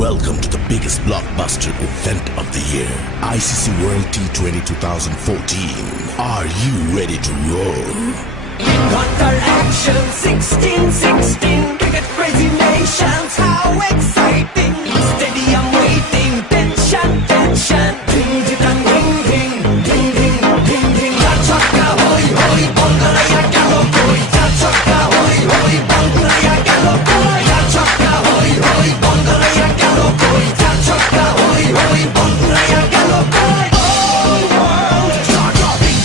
Welcome to the biggest blockbuster event of the year, ICC World T20 2014. Are you ready to roll? Counter action 16-16, cricket crazy nations, how exciting! Stadium waiting, tension, tension. Ding ding ding ding ding ding ding ding. Chaka hoy hoy, Bangladesh galo koi. Chaka hoy hoy, Bangladesh galo koi. Chaka hoy hoy, Bangladesh galo koi. Chaka hoy hoy, Bangladesh galo koi. All world, start dropping,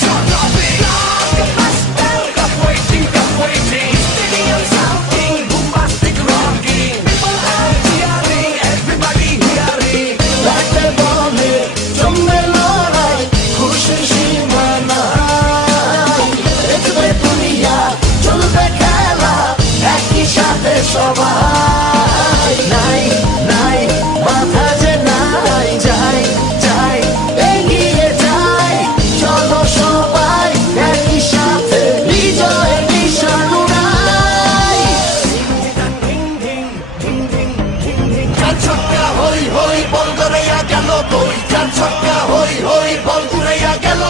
blockbuster, cup waiting, stadium shouting, bombastic rocking. People are cheering, everybody hearing. Like the ball, জমবে লড়াই, খুশির সীমা নাই। দেখবে দুনিয়া, চলবে খেলা, একই সাথে সবাই। নাই নাই মাথা যে নাই, যাই যাই এগিয়ে যাই। চলো সবাই একই সাথে বিজয়ের নিশান উড়াই। চার ছক্কা হই হই, বল উড়াইয়া গেল কই। চার ছক্কা হই হই, বল উড়াইয়া গেল